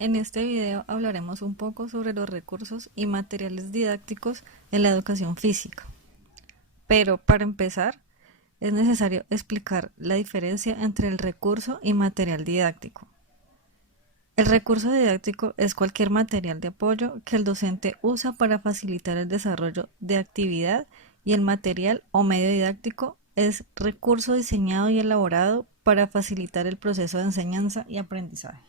En este video hablaremos un poco sobre los recursos y materiales didácticos en la educación física. Pero para empezar, es necesario explicar la diferencia entre el recurso y material didáctico. El recurso didáctico es cualquier material de apoyo que el docente usa para facilitar el desarrollo de actividad, y el material o medio didáctico es recurso diseñado y elaborado para facilitar el proceso de enseñanza y aprendizaje.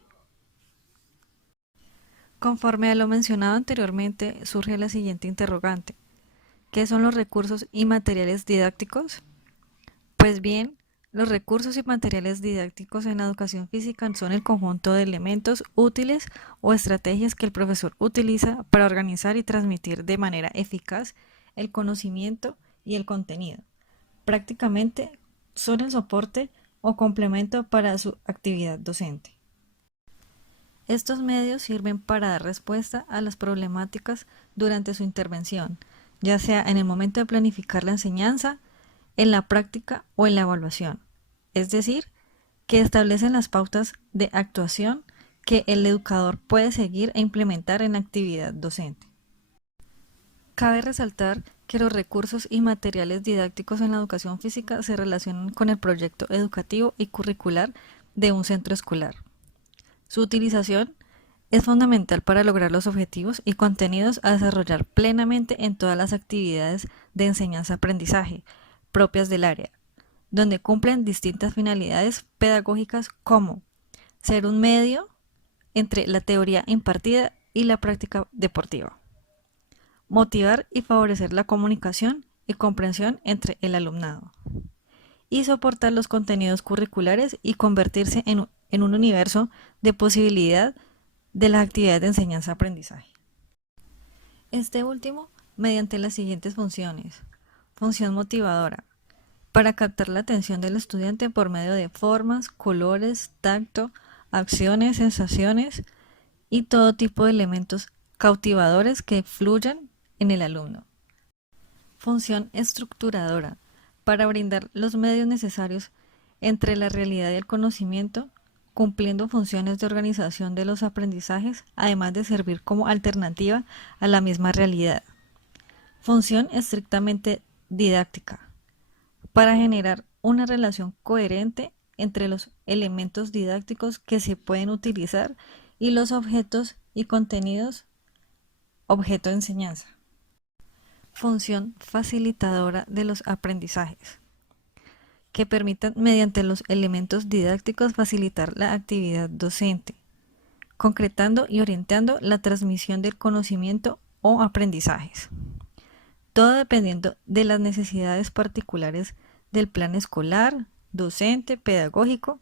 Conforme a lo mencionado anteriormente, surge la siguiente interrogante: ¿qué son los recursos y materiales didácticos? Pues bien, los recursos y materiales didácticos en la educación física son el conjunto de elementos útiles o estrategias que el profesor utiliza para organizar y transmitir de manera eficaz el conocimiento y el contenido. Prácticamente son el soporte o complemento para su actividad docente. Estos medios sirven para dar respuesta a las problemáticas durante su intervención, ya sea en el momento de planificar la enseñanza, en la práctica o en la evaluación. Es decir, que establecen las pautas de actuación que el educador puede seguir e implementar en la actividad docente. Cabe resaltar que los recursos y materiales didácticos en la educación física se relacionan con el proyecto educativo y curricular de un centro escolar. Su utilización es fundamental para lograr los objetivos y contenidos a desarrollar plenamente en todas las actividades de enseñanza-aprendizaje propias del área, donde cumplen distintas finalidades pedagógicas como ser un medio entre la teoría impartida y la práctica deportiva, motivar y favorecer la comunicación y comprensión entre el alumnado, y soportar los contenidos curriculares y convertirse en un universo de posibilidad de las actividades de enseñanza-aprendizaje. Este último mediante las siguientes funciones. Función motivadora, para captar la atención del estudiante por medio de formas, colores, tacto, acciones, sensaciones y todo tipo de elementos cautivadores que fluyan en el alumno. Función estructuradora, para brindar los medios necesarios entre la realidad y el conocimiento, cumpliendo funciones de organización de los aprendizajes, además de servir como alternativa a la misma realidad. Función estrictamente didáctica, para generar una relación coherente entre los elementos didácticos que se pueden utilizar y los objetos y contenidos objeto de enseñanza. Función facilitadora de los aprendizajes, que permitan mediante los elementos didácticos facilitar la actividad docente, concretando y orientando la transmisión del conocimiento o aprendizajes. Todo dependiendo de las necesidades particulares del plan escolar, docente, pedagógico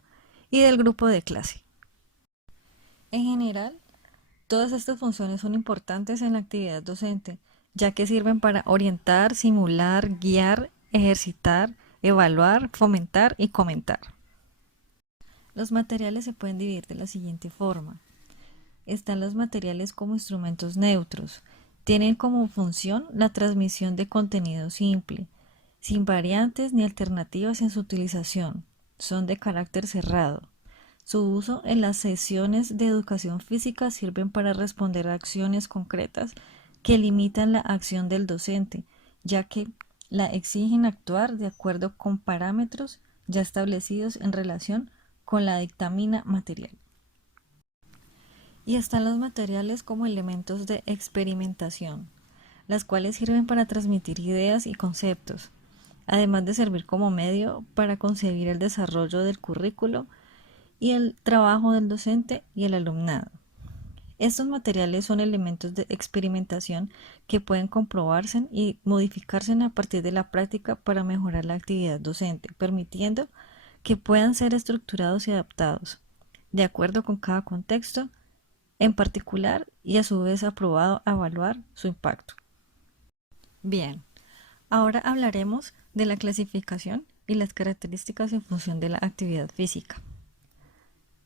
y del grupo de clase. En general, todas estas funciones son importantes en la actividad docente, ya que sirven para orientar, simular, guiar, ejercitar, evaluar, fomentar y comentar. Los materiales se pueden dividir de la siguiente forma. Están los materiales como instrumentos neutros. Tienen como función la transmisión de contenido simple, sin variantes ni alternativas en su utilización. Son de carácter cerrado. Su uso en las sesiones de educación física sirven para responder a acciones concretas que limitan la acción del docente, ya que la exigen actuar de acuerdo con parámetros ya establecidos en relación con la dictamina material. Y están los materiales como elementos de experimentación, las cuales sirven para transmitir ideas y conceptos, además de servir como medio para concebir el desarrollo del currículo y el trabajo del docente y el alumnado. Estos materiales son elementos de experimentación que pueden comprobarse y modificarse a partir de la práctica para mejorar la actividad docente, permitiendo que puedan ser estructurados y adaptados de acuerdo con cada contexto en particular y a su vez aprobado a evaluar su impacto. Bien, ahora hablaremos de la clasificación y las características en función de la actividad física.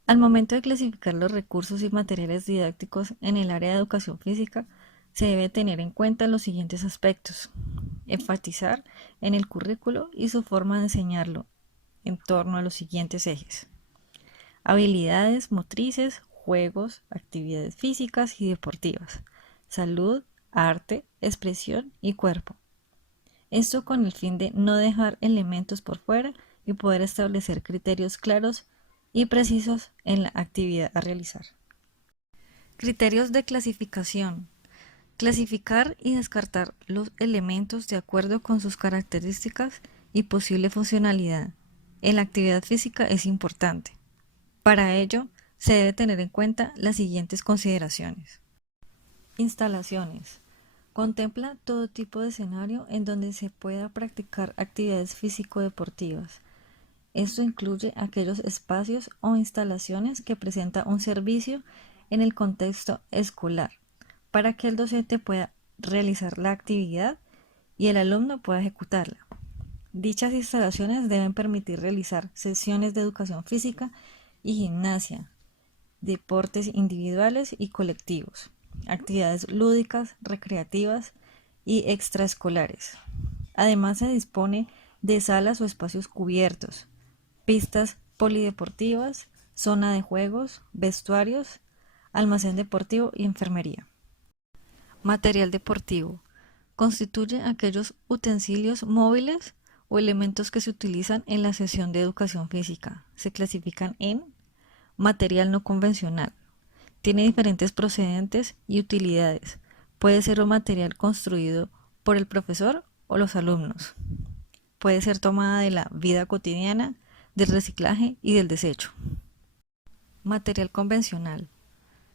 Al momento de clasificar los recursos y materiales didácticos en el área de educación física, se debe tener en cuenta los siguientes aspectos: enfatizar en el currículo y su forma de enseñarlo en torno a los siguientes ejes: habilidades motrices, juegos, actividades físicas y deportivas, salud, arte, expresión y cuerpo. Esto con el fin de no dejar elementos por fuera y poder establecer criterios claros y precisos en la actividad a realizar. Criterios de clasificación. Clasificar y descartar los elementos de acuerdo con sus características y posible funcionalidad en la actividad física es importante. Para ello, se debe tener en cuenta las siguientes consideraciones. Instalaciones. Contempla todo tipo de escenario en donde se pueda practicar actividades físico-deportivas. Esto incluye aquellos espacios o instalaciones que presentan un servicio en el contexto escolar, para que el docente pueda realizar la actividad y el alumno pueda ejecutarla. Dichas instalaciones deben permitir realizar sesiones de educación física y gimnasia, deportes individuales y colectivos, actividades lúdicas, recreativas y extraescolares. Además, se dispone de salas o espacios cubiertos, pistas polideportivas, zona de juegos, vestuarios, almacén deportivo y enfermería. Material deportivo. Constituye aquellos utensilios móviles o elementos que se utilizan en la sesión de educación física. Se clasifican en material no convencional. Tiene diferentes procedentes y utilidades. Puede ser un material construido por el profesor o los alumnos. Puede ser tomada de la vida cotidiana, del reciclaje y del desecho. Material convencional.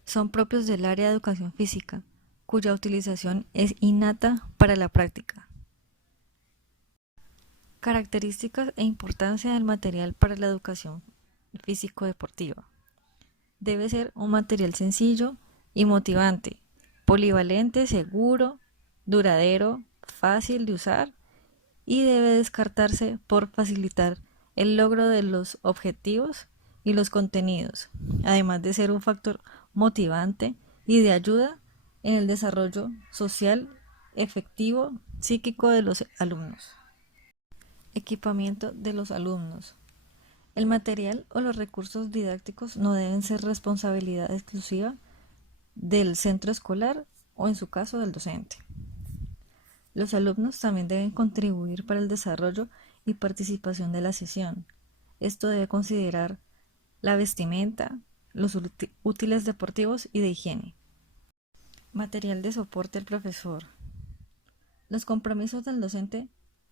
Son propios del área de educación física, cuya utilización es innata para la práctica. Características e importancia del material para la educación físico-deportiva. Debe ser un material sencillo y motivante, polivalente, seguro, duradero, fácil de usar y debe descartarse por facilitar el logro de los objetivos y los contenidos, además de ser un factor motivante y de ayuda en el desarrollo social, efectivo, psíquico de los alumnos. Equipamiento de los alumnos. El material o los recursos didácticos no deben ser responsabilidad exclusiva del centro escolar o, en su caso, del docente. Los alumnos también deben contribuir para el desarrollo y participación de la sesión. Esto debe considerar la vestimenta, los útiles deportivos y de higiene. Material de soporte al profesor. Los compromisos del docente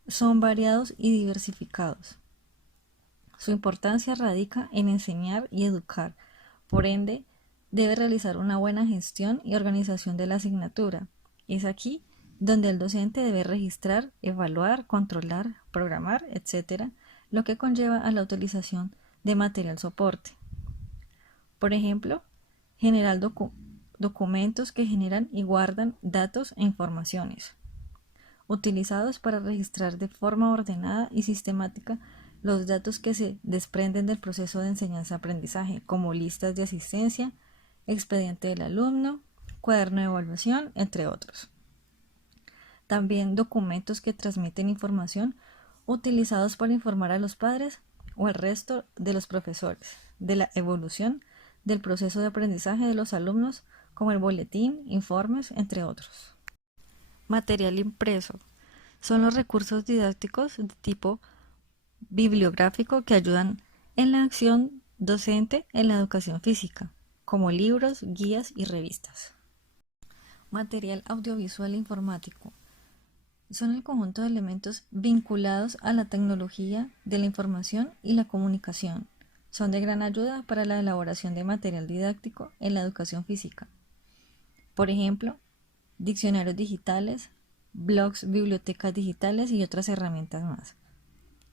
son variados y diversificados. Su importancia radica en enseñar y educar. Por ende, debe realizar una buena gestión y organización de la asignatura. Es aquí donde el docente debe registrar, evaluar, controlar, programar, etc., lo que conlleva a la utilización de material soporte. Por ejemplo, generar documentos que generan y guardan datos e informaciones, utilizados para registrar de forma ordenada y sistemática los datos que se desprenden del proceso de enseñanza-aprendizaje, como listas de asistencia, expediente del alumno, cuaderno de evaluación, entre otros. También documentos que transmiten información utilizados para informar a los padres o al resto de los profesores de la evolución del proceso de aprendizaje de los alumnos, como el boletín, informes, entre otros. Material impreso. Son los recursos didácticos de tipo bibliográfico que ayudan en la acción docente en la educación física, como libros, guías y revistas. Material audiovisual e informático. Son el conjunto de elementos vinculados a la tecnología de la información y la comunicación. Son de gran ayuda para la elaboración de material didáctico en la educación física. Por ejemplo, diccionarios digitales, blogs, bibliotecas digitales y otras herramientas más,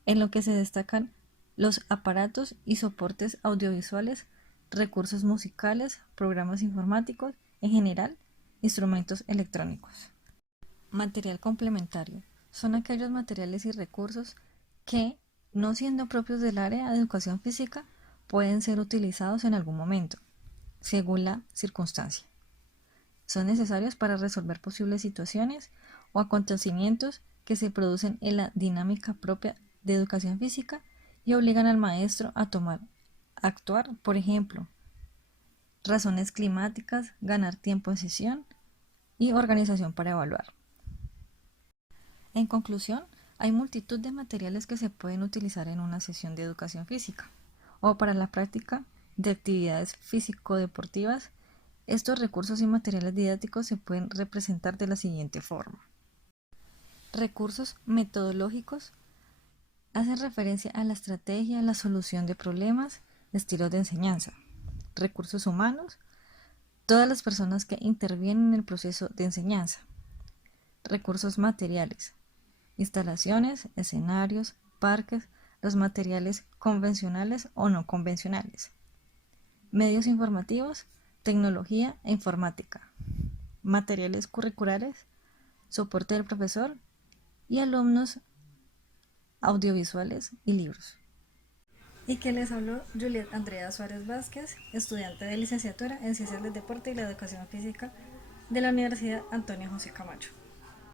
en lo que se destacan los aparatos y soportes audiovisuales, recursos musicales, programas informáticos, en general, instrumentos electrónicos. Material complementario. Son aquellos materiales y recursos que, no siendo propios del área de educación física, pueden ser utilizados en algún momento, según la circunstancia. Son necesarios para resolver posibles situaciones o acontecimientos que se producen en la dinámica propia de educación física y obligan al maestro a actuar, por ejemplo, razones climáticas, ganar tiempo en sesión y organización para evaluar. En conclusión, hay multitud de materiales que se pueden utilizar en una sesión de educación física o para la práctica de actividades físico-deportivas. Estos recursos y materiales didácticos se pueden representar de la siguiente forma. Recursos metodológicos hacen referencia a la estrategia, la solución de problemas, estilos de enseñanza. Recursos humanos, todas las personas que intervienen en el proceso de enseñanza. Recursos materiales, instalaciones, escenarios, parques, los materiales convencionales o no convencionales. Medios informativos, tecnología e informática. Materiales curriculares, soporte del profesor y alumnos, audiovisuales y libros. Y que les habló Juliet Andrea Suárez Vázquez, estudiante de licenciatura en Ciencias del Deporte y la Educación Física de la Universidad Antonio José Camacho.